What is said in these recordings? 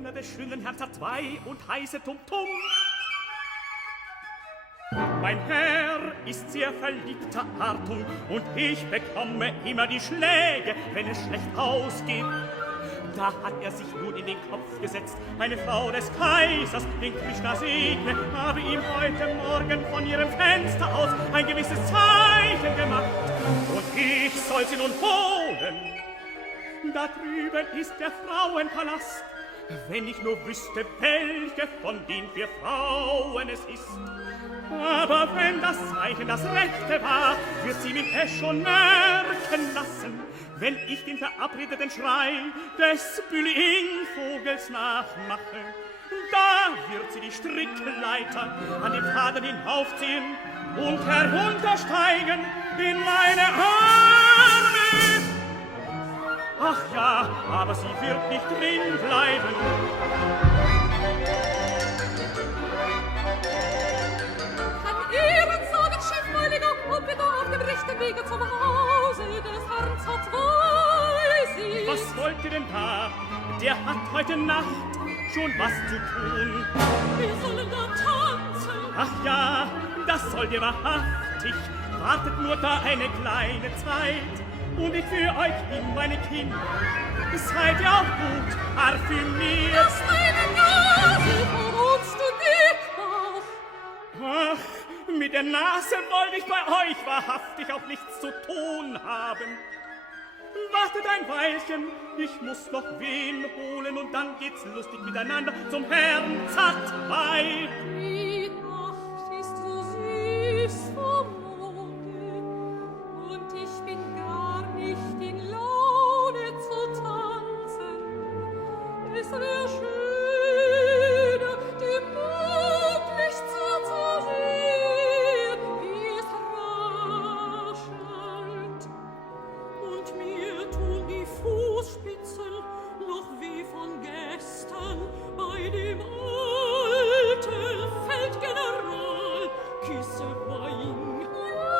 Diener des schönen Herrn zwei und heiße Tum-Tum. Mein Herr ist sehr verliebter Artung und ich bekomme immer die Schläge, wenn es schlecht ausgeht. Da hat er sich nun in den Kopf gesetzt, eine Frau des Kaisers, den Krishna segne, habe ihm heute Morgen von ihrem Fenster aus ein gewisses Zeichen gemacht. Und ich soll sie nun holen. Da drüben ist der Frauenpalast. Wenn ich nur wüsste, welche von den 4 Frauen es ist. Aber wenn das Zeichen das Rechte war, wird sie mich es schon merken lassen, wenn ich den verabredeten Schrei des Bühlingvogels nachmache. Da wird sie die Strickleiter an dem Faden hinaufziehen und heruntersteigen in meine Arme. Ach ja, aber sie wird nicht drin bleiben. Kann Ihren sagen, Schiffmeiliger, ob wir da auf dem rechten Wege zum Hause des Herrn Zertreu sind? Was wollt ihr denn da? Der hat heute Nacht schon was zu tun. Wir sollen da tanzen. Ach ja, das sollt ihr wahrhaftig. Wartet nur da eine kleine Zeit. Und ich führ euch in meine Kinder. Seid ihr auch gut parfümiert? Das meine Nase verrunzt du dich auch. Ach, mit der Nase wollte ich bei euch wahrhaftig auch nichts zu tun haben. Wartet ein Weilchen, ich muss noch wen holen und dann geht's lustig miteinander zum Herrn Zatwei. Die Nacht ist so süß vom Monde und ich bin gar nicht in Laune zu tanzen. Es wär schöner, dem Mondlicht zuzusehen, wie es raschelt. Und mir tun die Fußspitzen noch wie von gestern bei dem alten Feldgeneral Kissewein. Ja,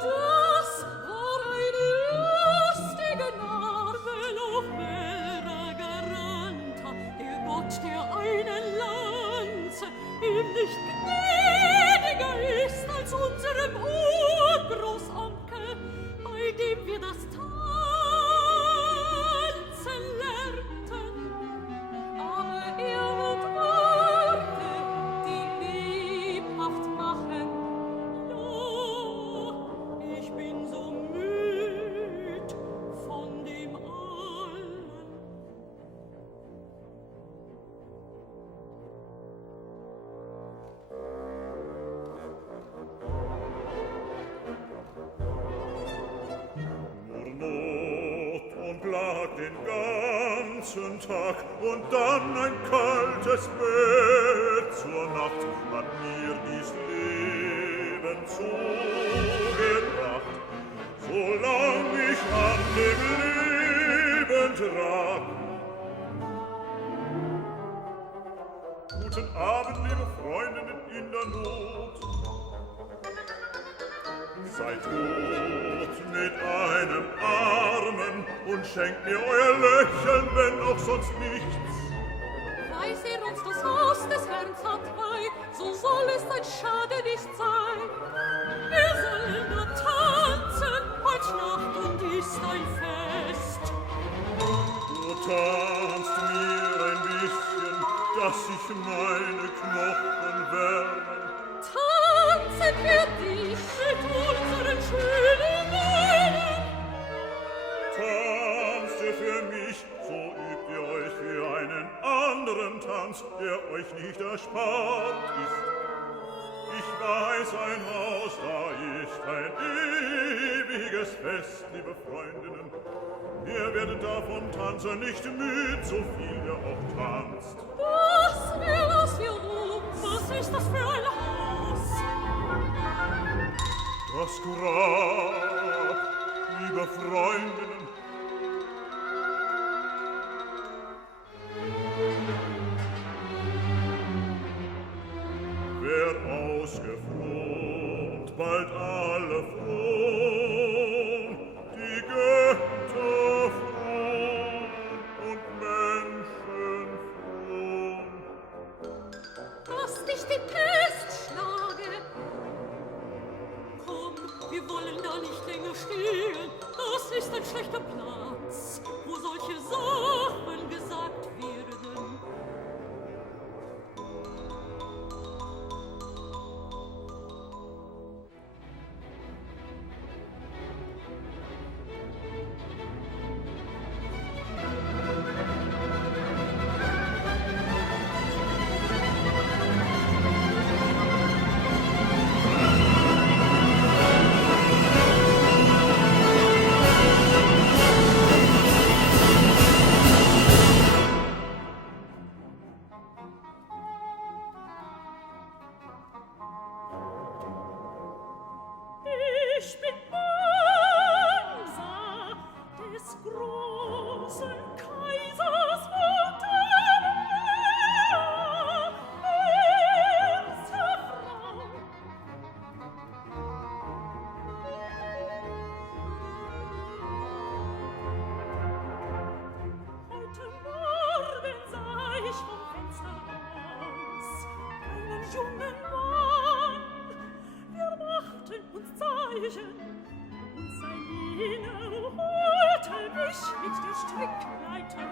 das war eine lustige Narbe auf Vera Garanta, der Gott der einen Lanze ihm nicht gnädiger ist als unserem Urgroßonkel, bei dem wir das Tanzen lernten. Aber er wird Worte, die lebhaft machen. Ja, ich bin so müd von dem allen. Not und lag den ganzen Tag und dann ein kaltes Bett zur Nacht hat mir dies Leben zugebracht. Solang ich an dem Leben trag. Guten Abend, liebe Freundinnen in der Not. Seid gut mit einem Armen und schenkt mir euer Lächeln, wenn auch sonst nichts. Weiß er uns das Haus des Herrn Zatwei, so soll es ein Schade nicht sein. Wir sollen da tanzen, heut Nacht und ist ein Fest. Du tanzt mir ein bisschen, dass sich meine Knochen wärmen. Tanzen wir dich mit unseren schönen Mähnen. Tanzt ihr für mich, so übt ihr euch für einen anderen Tanz, der euch nicht erspart ist. Ich weiß ein Haus, da ist ein ewiges Fest, liebe Freundinnen. Ihr werdet davon tanzen nicht müd, so viel ihr auch tanzt. Was wir um, was ist das für ein Haus? Das Grab, liebe Freundinnen. Wer ausgeflohen, bald alle frohen, die Götter frohen und Menschen wir wollen da nicht länger stehen. Das ist ein schlechter Platz, wo solche Sachen gesagt werden. Ich bin Musa des großen Kaisers von der erste Frau. Heute Morgen sah ich vom Fenster aus einen jungen Mann. Wir machten uns Zeichen, und sein Diener holte mich mit der Strickleiter.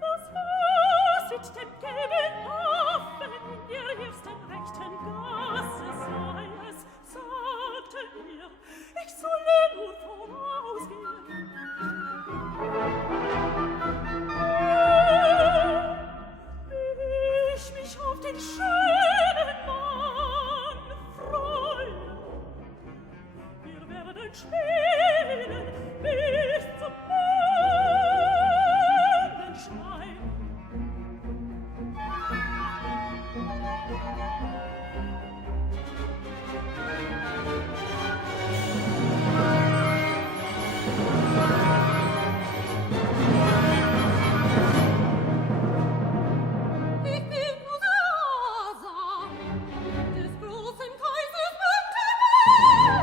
Das Haus mit dem gelben Affen in der ersten rechten Gasse sei es, sagte er, ich solle nur vorausgehen. Ich mich auf den schönen Mann freue. Wir werden spielen bis zum Morgenschein. Ich bin Musa des großen Kaisers Montemera.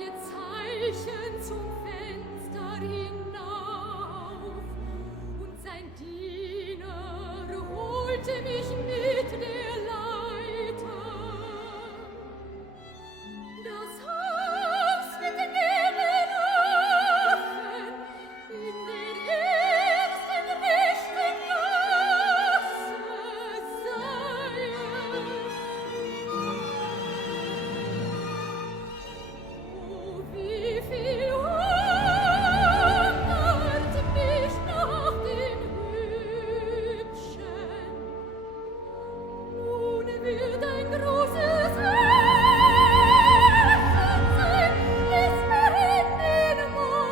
ihr Zeichen zum Fenster hinauf, und sein Diener holte mich mit der Leiter. Das Haus mit den Nägeln offen, in der ersten rechten Gasse sei es. Oh, wie viel hungert mich nach dem Hübschen. Nun wird ein großes Essen sein, bis dahin den Morgen.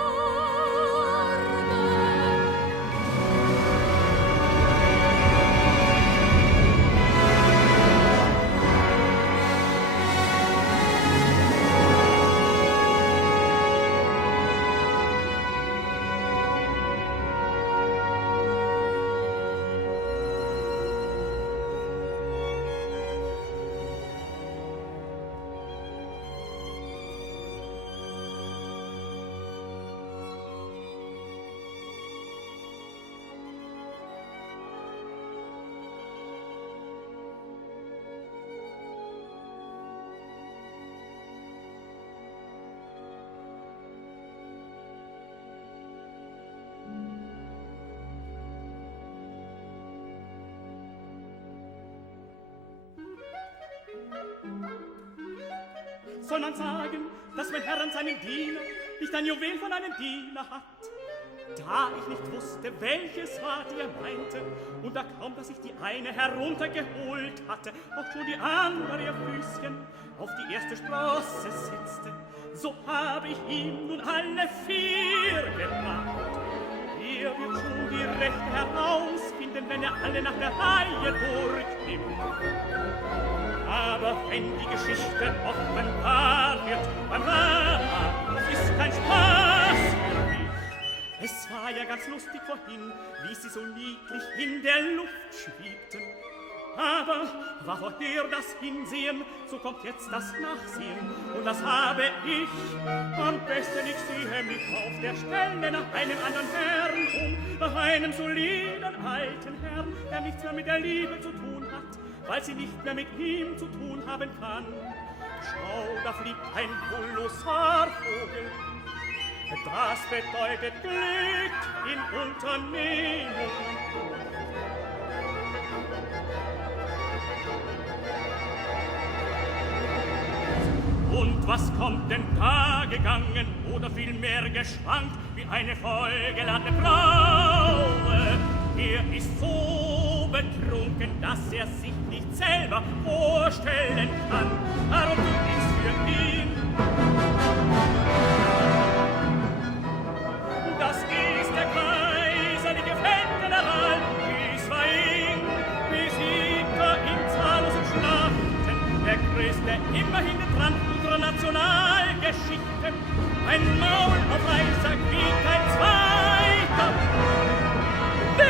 Soll man sagen, dass mein Herr an seinem Diener nicht ein Juwel von einem Diener hat? Da ich nicht wusste, welches war, die er meinte, und da kaum, dass ich die eine heruntergeholt hatte, auch schon die andere ihr Füßchen auf die erste Sprosse setzte, so habe ich ihm nun alle 4 gebracht. Er wird schon die Rechte herausfinden, wenn er alle nach der Reihe durchnimmt. Aber wenn die Geschichte offenbar wird beim Rama, das ist kein Spaß für mich. Es war ja ganz lustig vorhin, wie sie so niedlich in der Luft schwebten. Aber war vorher das Hinsehen, so kommt jetzt das Nachsehen. Und das habe ich am besten, ich sehe mich auf der Stelle nach einem anderen Herrn nach einem soliden alten Herrn, der nichts mehr mit der Liebe zu tun hat, weil sie nicht mehr mit ihm zu tun haben kann. Schau, da fliegt ein Kolossarvogel. Das bedeutet Glück in Unternehmung. Und was kommt denn da gegangen oder vielmehr geschwankt wie eine vollgeladene Frau? Er ist so betrunken, dass er sich nicht selber vorstellen kann. Darum tut ich's für ihn. Das ist der kaiserliche Feldgeneral, Israel, Besieger in zahllosen Schlachten, der größte immerhin dran unserer Nationalgeschichte, ein Maulaufreißer wie kein zweiter. Der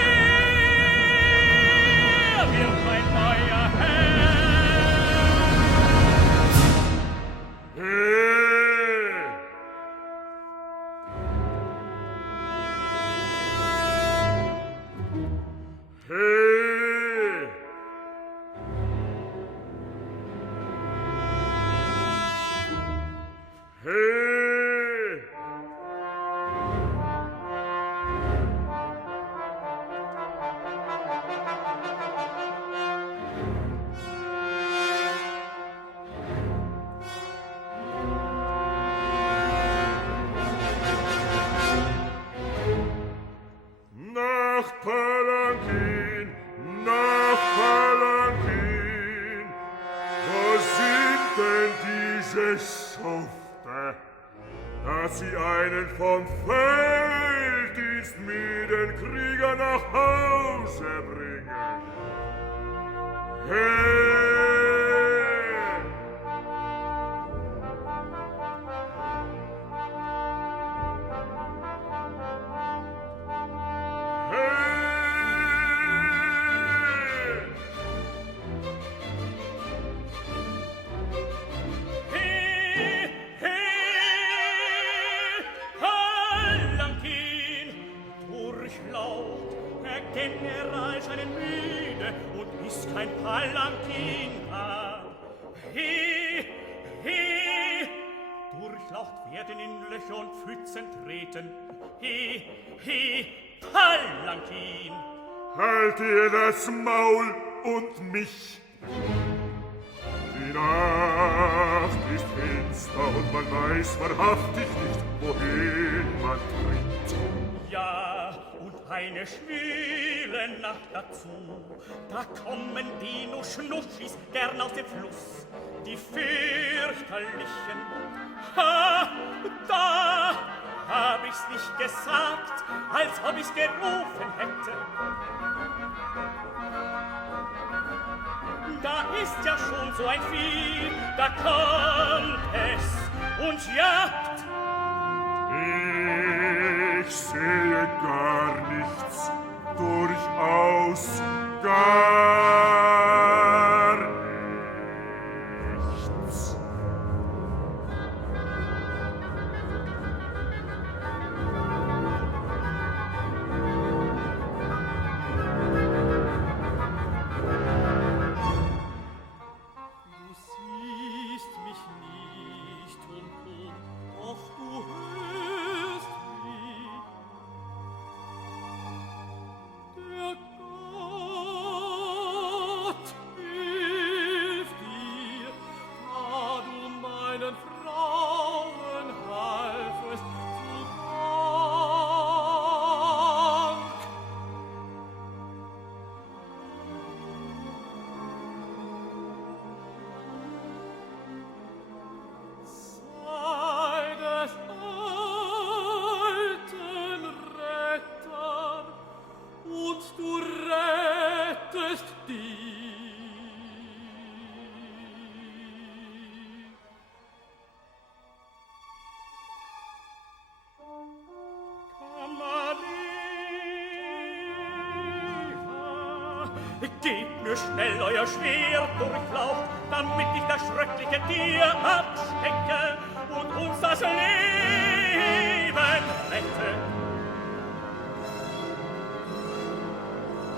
wird mein neuer Herr. Dass sie einen vom Felddienst müden Krieger nach Hause bringen. Hey! ein Palankin war. He, he, Durchlaucht werden in Löcher und Pfützen treten. He, he, Palankin. Halt ihr das Maul und mich! Die Nacht ist finster und man weiß wahrhaftig nicht, wohin man tritt. Ja, und eine schwüle Nacht dazu. Da kommen die Nuschnuschis gern aus dem Fluss. Die fürchterlichen. Ha, da hab ich's nicht gesagt, als ob ich's gerufen hätte. Da ist ja schon so ein Vieh, da kommt es und jagt. Ich sehe gar nichts, durchaus gar nichts. Du siehst mich nicht und doch du hörst mich. Der Gott hilf dir, da du meinen Frauen halfest zu Dank. Sei des alten Retter, und du rettest die. Camarilla, gebt mir schnell euer Schwert durchlaucht, damit ich das schreckliche Tier abstecke und uns das Leben rette.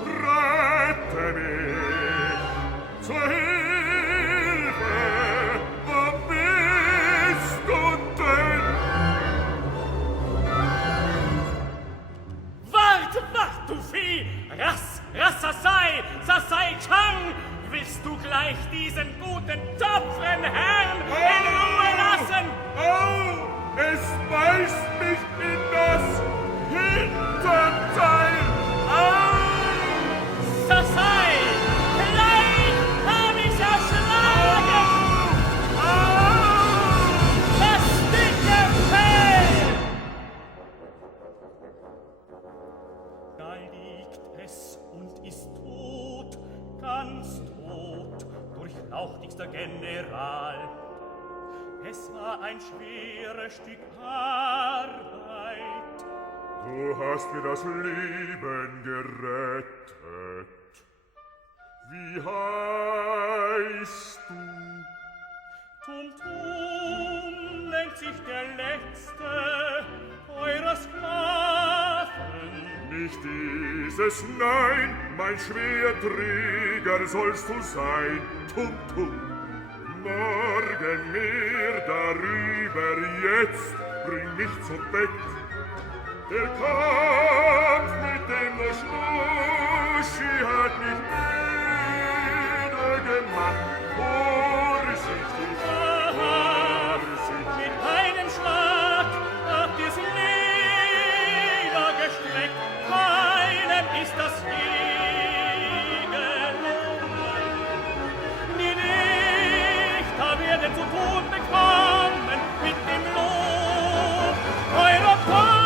Rette mich zur Hilfe, wo bist du denn? Wart, du Vieh! Sassai Chang! Willst du gleich diesen guten, tapferen Herrn in Ruhe lassen? Au! Es beißt mich in das Hinterteil! Au! Sassai! Gleich hab ich's erschlagen! Das dicke Fell! Da liegt es und ist tot, ganz tot, durchlauchtigster General. Es war ein schweres Stück Arbeit. Du hast mir das Leben gerettet. Wie heißt du? Tum nennt sich der Letzte eurer Sklaven. Nicht dieses, nein, mein Schwerträger sollst du sein. Tum. Morgen mehr darüber, jetzt bring mich zum Bett. Der Kampf mit dem Nuschnuschi hat mich müde gemacht. Vorsichtig, vorsichtig. Mit einem Schlag habt ihr's niedergestreckt. Keinem ist das Siegel. Die Lichter werden zu tun bekommen mit dem Lob eurer Tapferkeit.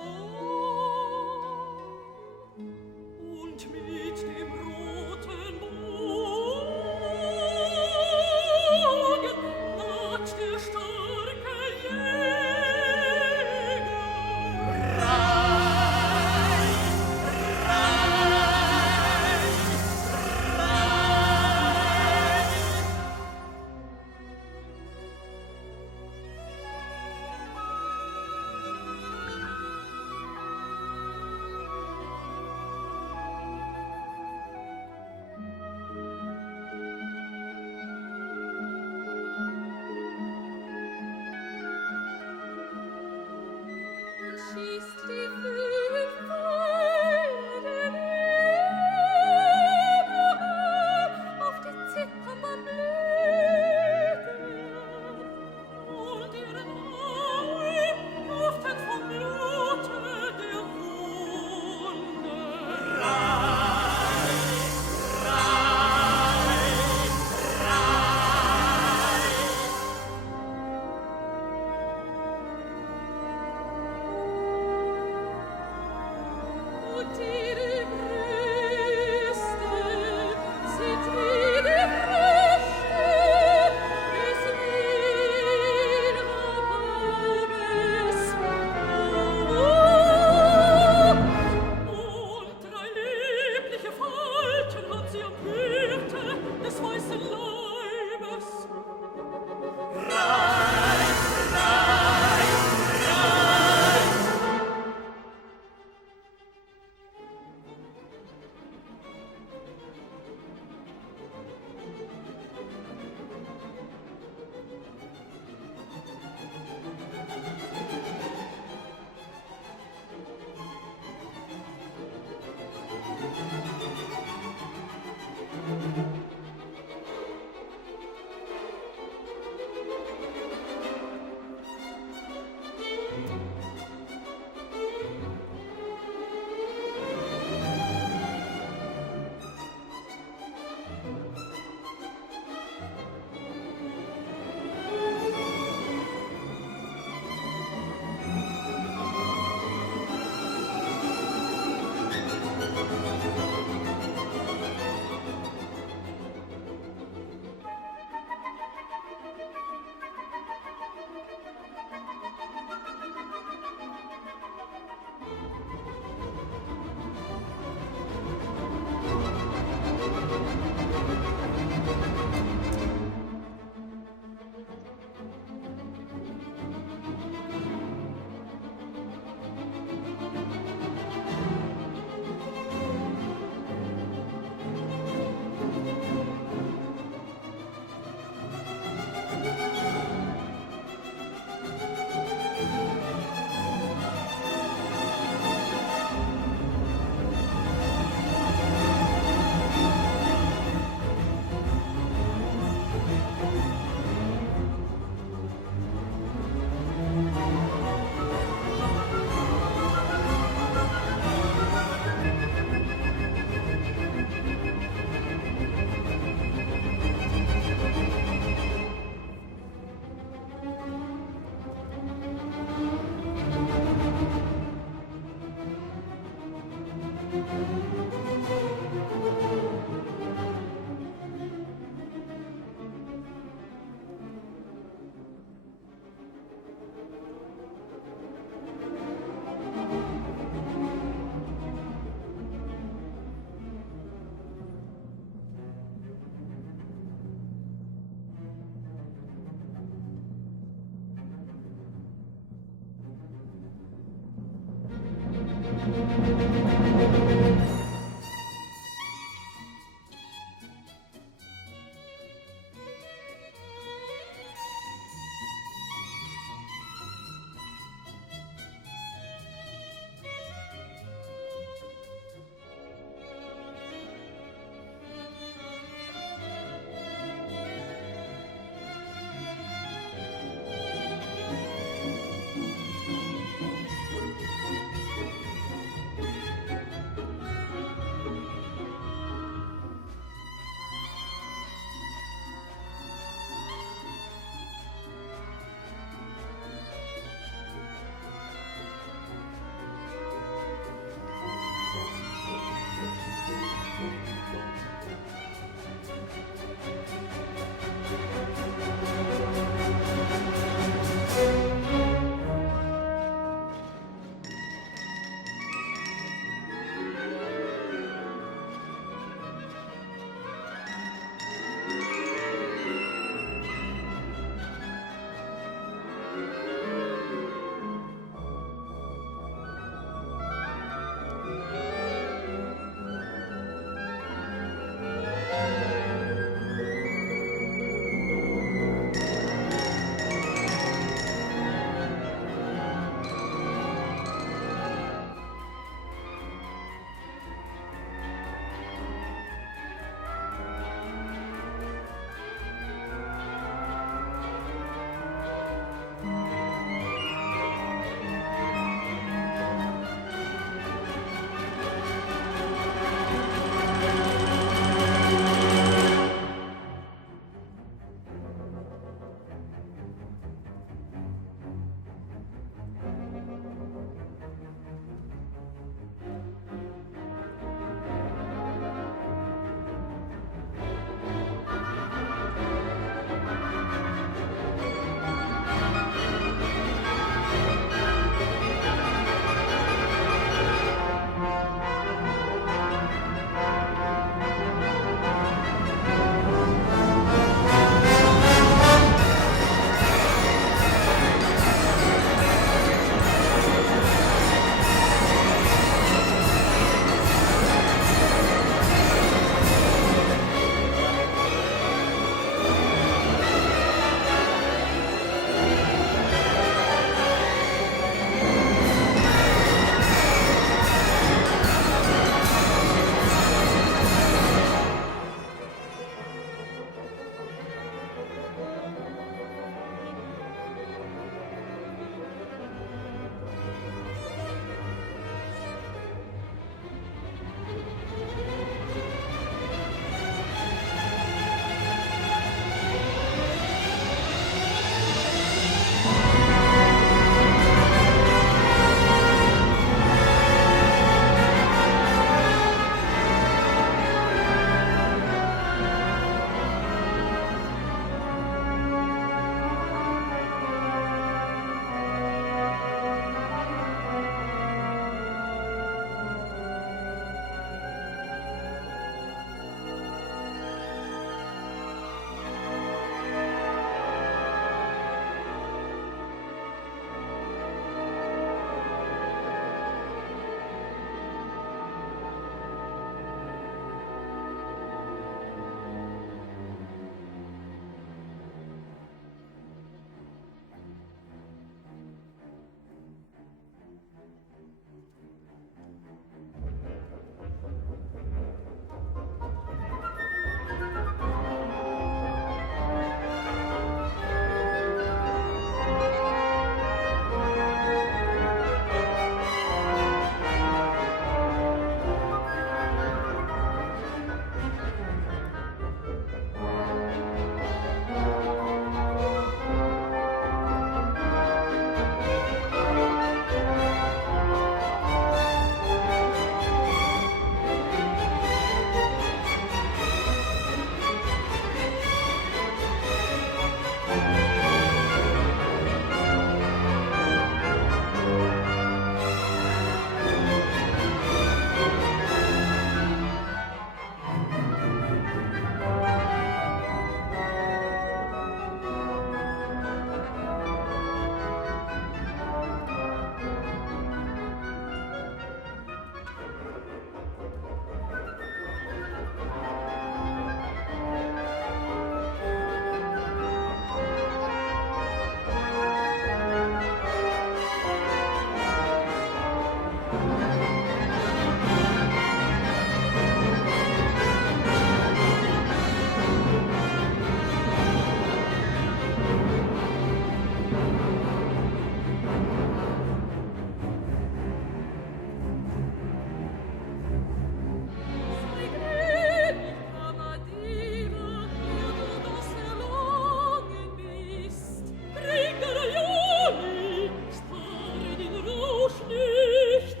Sei gnädig, Kammerdiener, der du das erlangen bist. Trinke ja nicht, spare den Rausch nicht.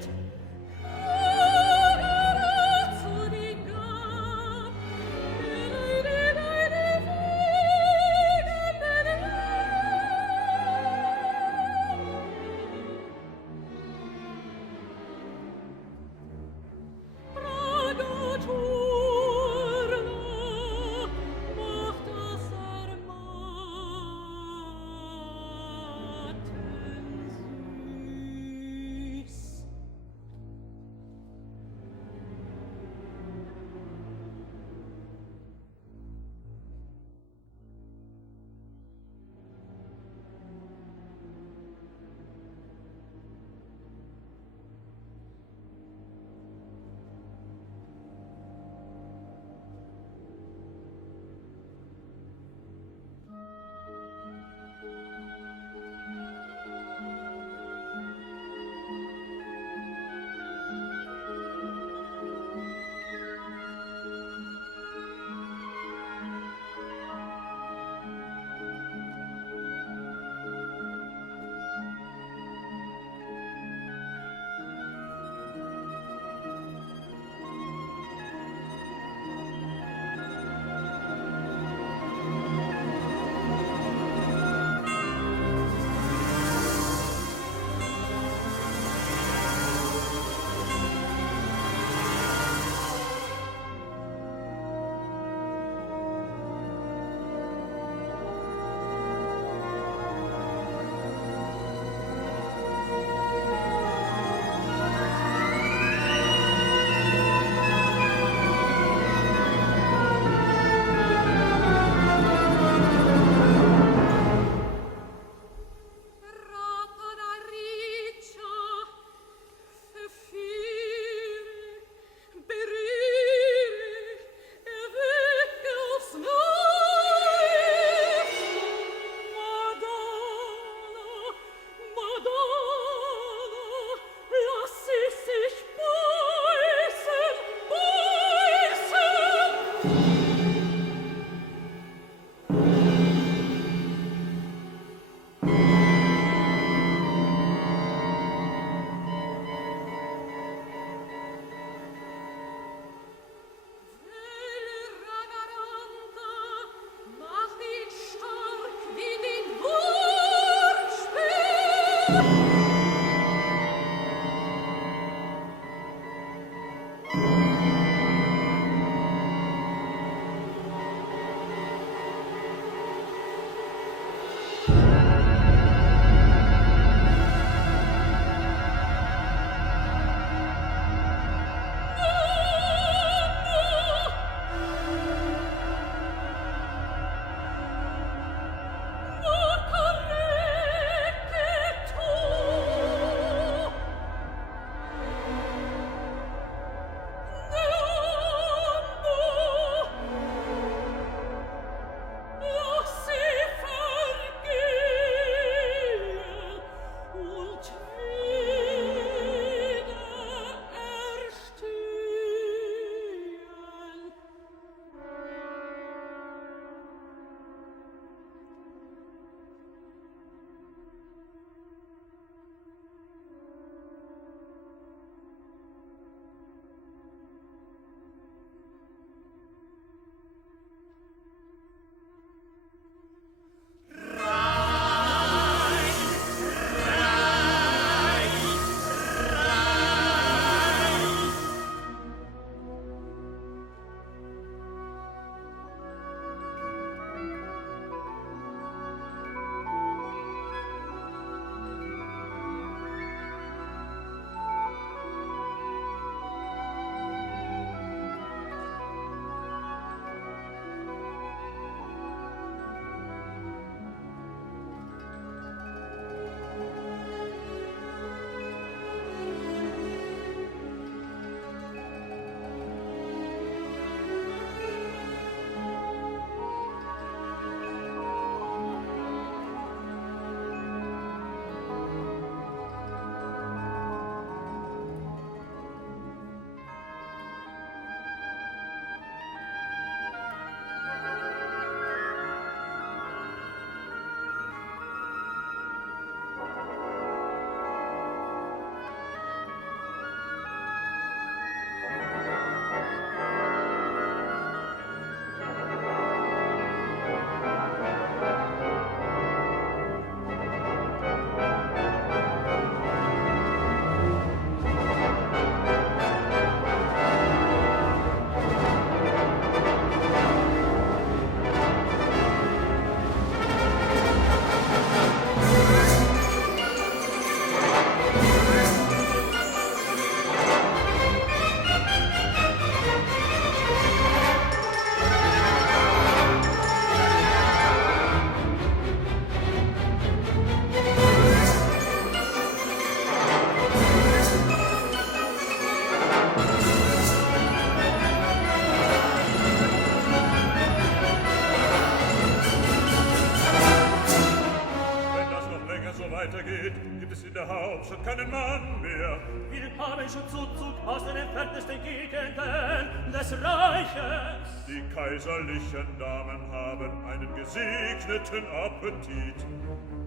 Wir haben schon Zuzug aus den entferntesten Gegenden des Reiches. Die kaiserlichen Damen haben einen gesegneten Appetit.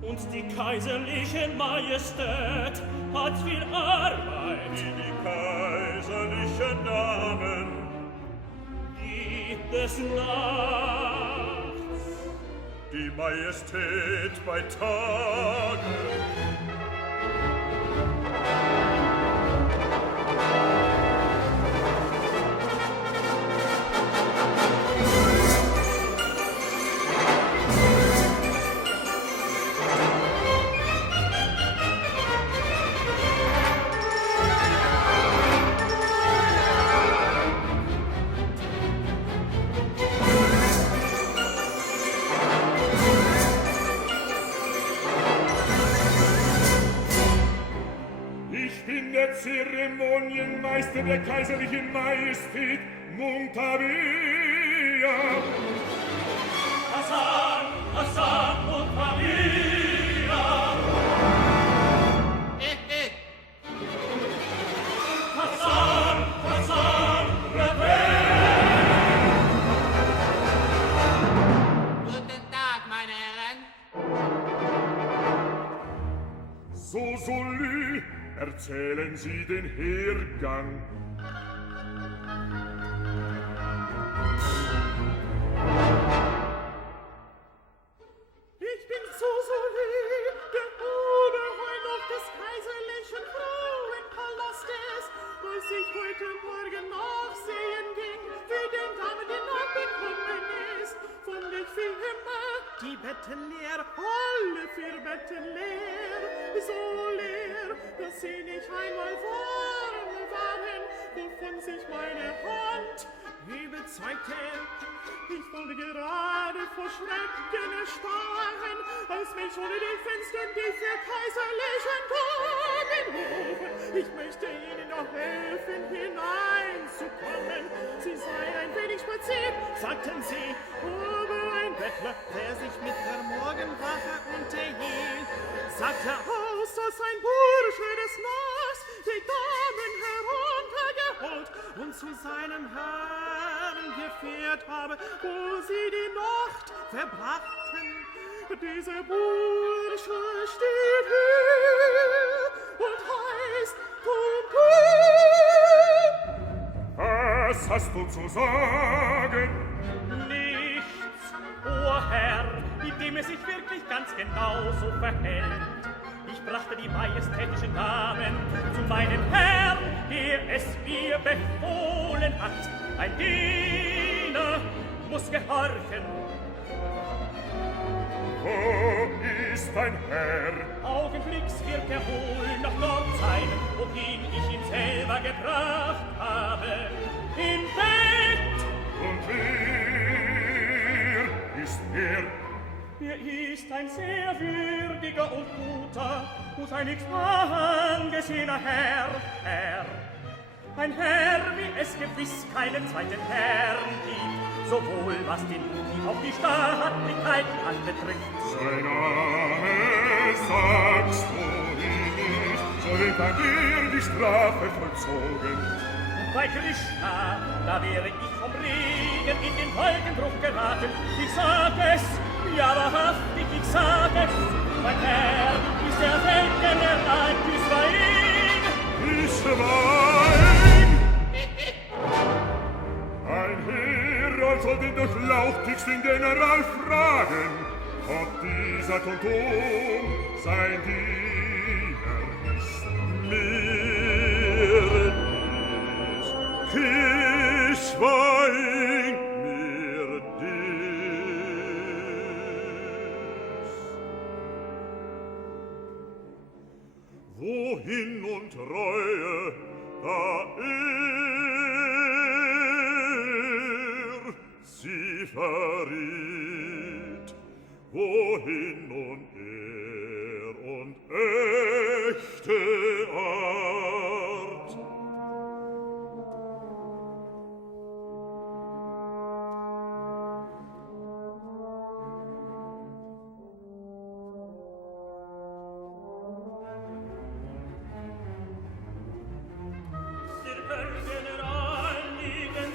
Und die kaiserliche Majestät hat viel Arbeit. Die kaiserlichen Damen, Die des Nachts. die Majestät bei Tage. Ich bin der Zeremonienmeister der kaiserlichen Majestät Montavia. Hassan, Hassan und Pavia. Hassan, Hassan, Guten Tag, meine Herren. So Solü, erzählen Sie den Hergang. Ich bin Susuli, der Oberheunoch des kaiserlichen Frauenpalastes. Als ich heute Morgen nachsehen ging, wie den Damen die Nacht bekommen ist, fand ich wie immer die Betten leer, alle 4 Betten leer, so leer, dass sie nicht einmal warm waren, wovon sich meine Hand überzeugte. Ich wollte gerade vor Schrecken erstarren, als mich unter den Fenstern die 4 kaiserlichen Damen rufen. Ich möchte ihnen noch helfen, hineinzukommen. Sie seien ein wenig spaziert, sagten sie, aber ein Bettler, der sich mit der Morgenwache unterhielt, sagte aus, dass ein Bursche des Nachts die Damen heruntergeholt und zu seinem Herrn geführt habe, wo sie die Nacht verbrachten. Dieser Bursche steht hier und heißt Tum Tum. Was hast du zu sagen? Nichts, o Herr, indem es sich wirklich ganz genau so verhält. Ich brachte die majestätischen Damen zu meinem Herrn, der es mir befohlen hat. Ein Diener muss gehorchen. Wo ist dein Herr? Augenblicks wird er wohl noch dort sein, wohin ich ihn selber gebracht habe. Im Bett. Und wer ist er? Er ist ein sehr würdiger und guter und ein nichts angesehener Herr. Ein Herr, wie es gewiss keinen zweiten Herrn gibt, sowohl was den Mut wie auch die Staatlichkeiten anbetrifft. Sein Name sagst du nicht, so wird an dir die Strafe vollzogen. Bei Krishna, da wäre ich vom Regen in den Wolkenbruch geraten. Ich sag es, ja wahrhaftig, ich sag es. Mein Herr ist der Weltgeneral Israel. Israel! Ein Herr soll den durchlauchtigsten General fragen, ob dieser Tonton sein Diener ist. Mir nicht, ich schweig mir dies. Wohin und Reue, da sie verriet, wohin und echte Art.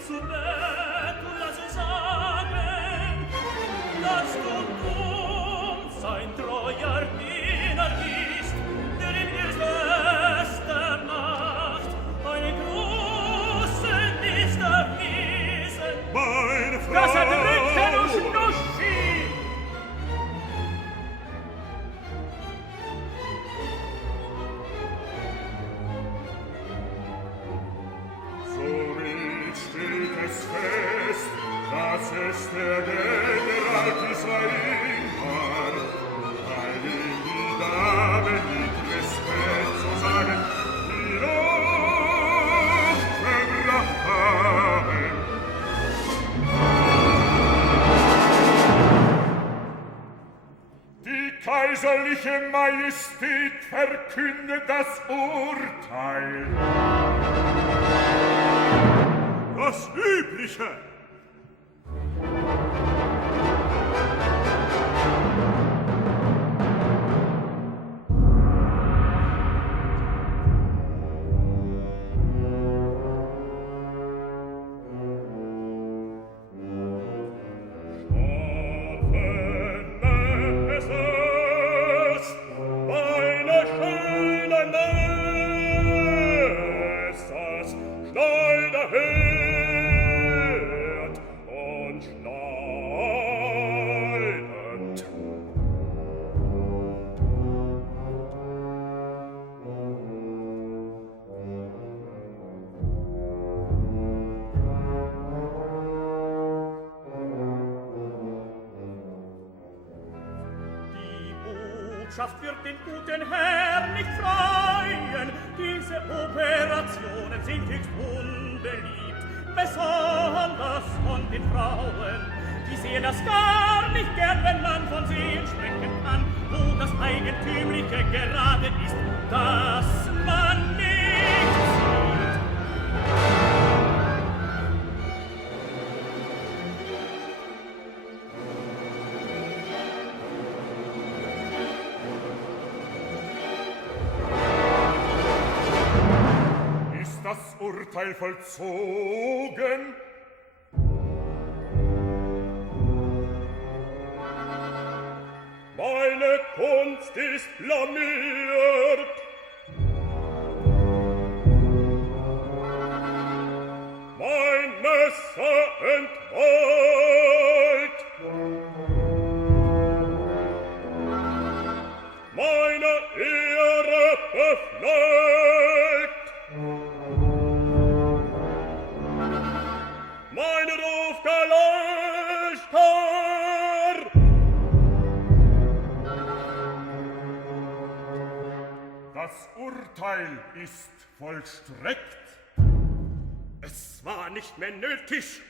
zu Bett und lasse sagen, dass du uns ein treuer Diener bist, der in erster Nacht eine große List erwiesen. Meine Frau! Das erdrückte Nuschi! Somit steht es fest, dass es der General Pisarin war, weil ihm die Damen mit Respekt zu sagen, die Luft verbracht haben. Die kaiserliche Majestät verkündet das Urteil. Das Übliche! Meine schöne Messers, schnell dahin und schneidet. Die Botschaft wird den guten Herrn nicht freuen. Diese Operationen sind höchst unbeliebt, besonders von den Frauen. Die sehen das gar nicht gern, wenn man von Sehen sprechen kann, wo das Eigentümliche gerade ist, dass man nicht sieht. Ist das Urteil vollzogen? Meine Kunst ist blamiert. Mein Messer entweiht. Meine Ehre befleckt. Mein Ruf gelöscht. Das Urteil ist vollstreckt. Es war nicht mehr nötig!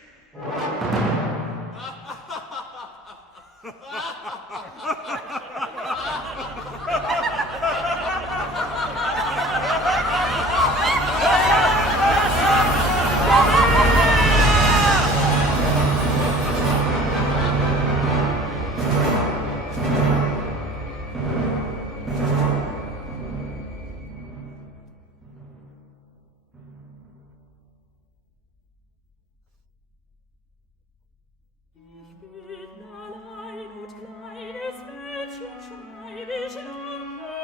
Ich bin allein und kleines Mädchen, schreibe ich lange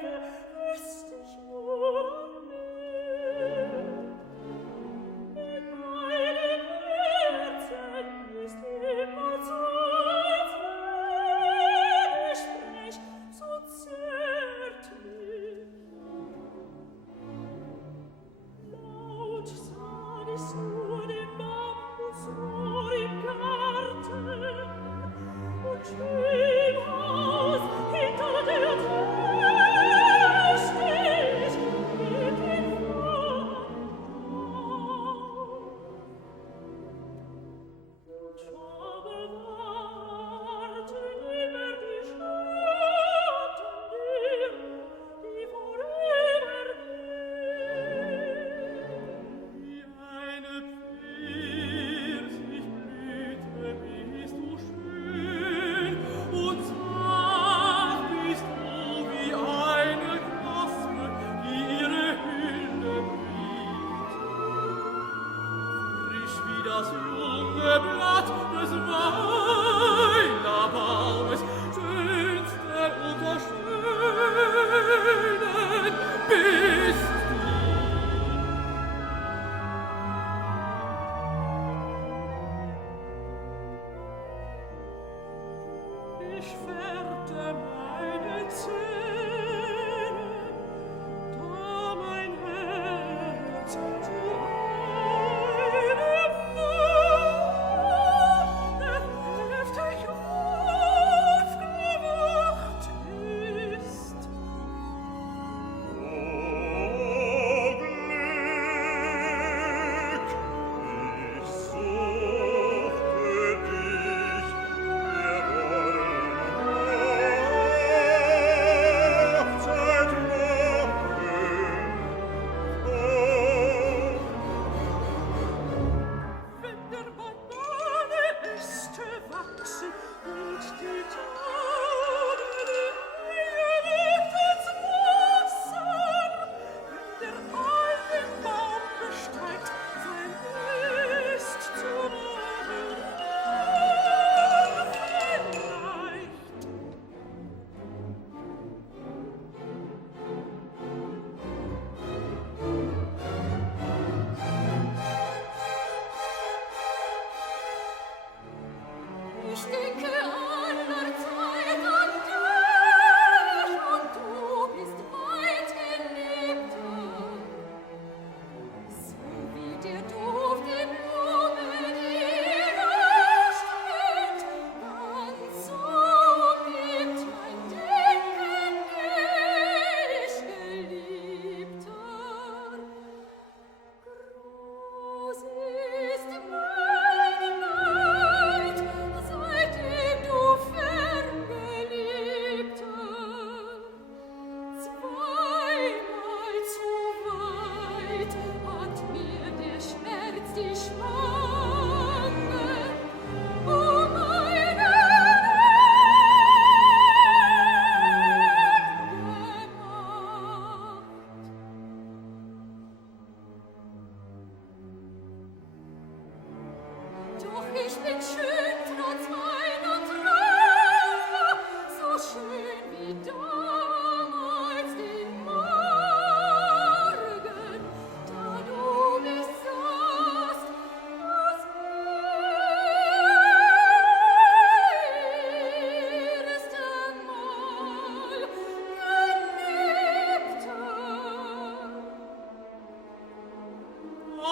Briefe, wüsst ich nur an mir. In meinem Herzen ist immer so, als wenn ich sprech, so zärtlich. Laut sag ich's nur dem Bambusrohr im Garten und im Haus hinter der Tür steh ich mit den Fahnen und habe warten immer die Schatten dir, die vorübergehen. Wie eine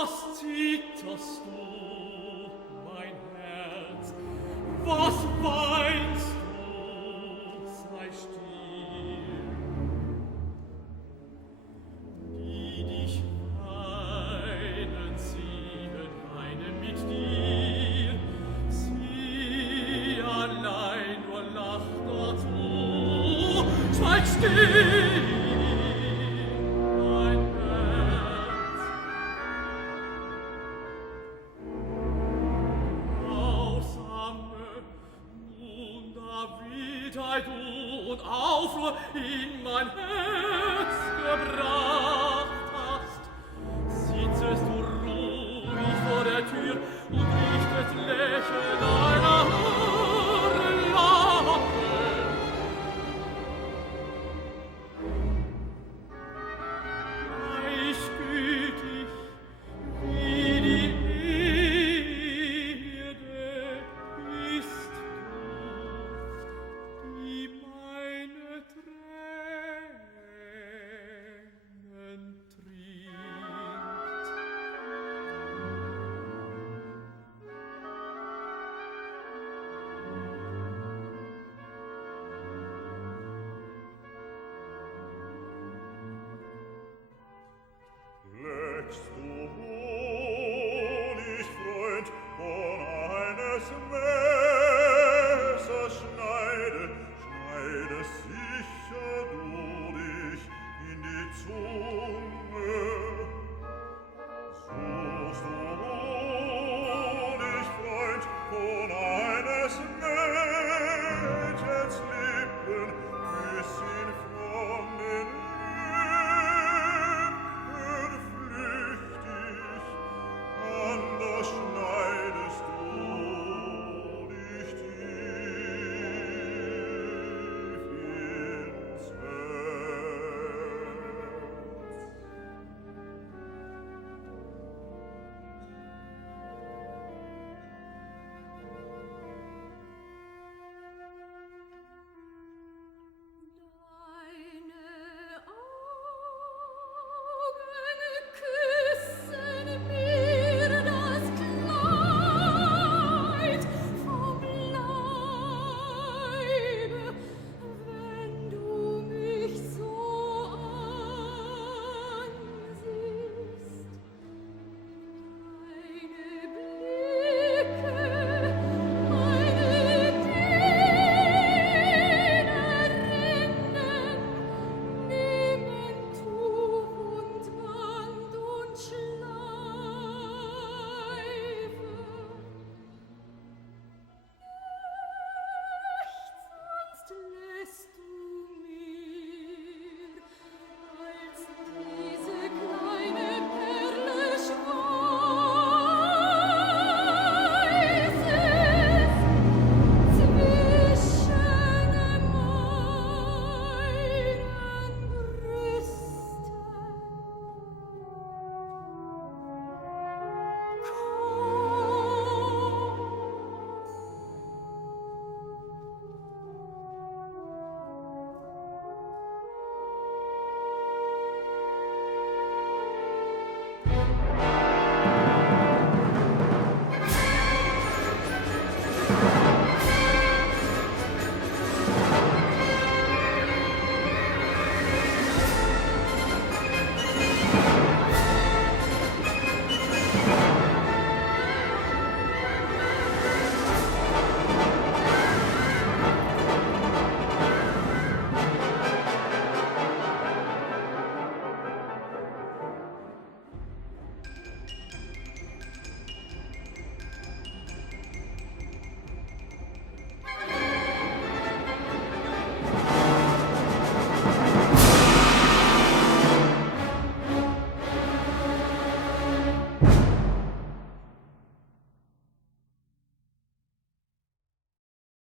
Was zitterst du?